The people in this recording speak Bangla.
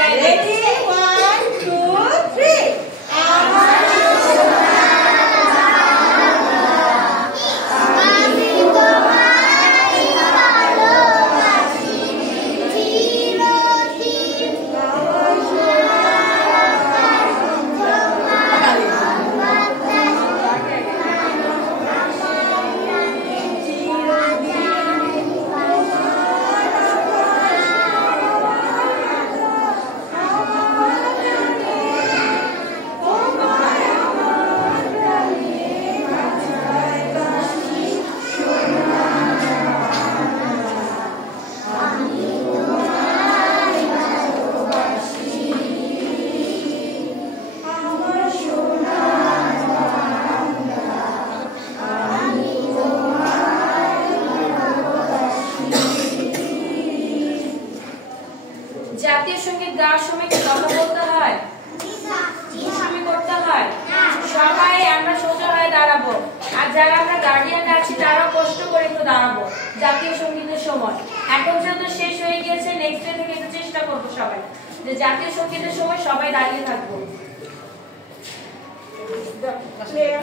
Ready? 1, 2, 3. জাতীয় সঙ্গীত গাওয়ার সময় কি কথা বলতে হয়? দুষ্টুমি করতে হয়? সবাই আমরা সোজা হয়ে দাঁড়াবো, আর যারা আমরা গার্ডিয়ান আছি তারাও কষ্ট করে একটু দাঁড়াবো জাতীয় সঙ্গীতের সময়। এখন যেহেতু শেষ হয়ে গিয়েছে, নেক্সট ডে থেকে একটু চেষ্টা করবো সবাই যে জাতীয় সঙ্গীতের সময় সবাই দাঁড়িয়ে থাকবো।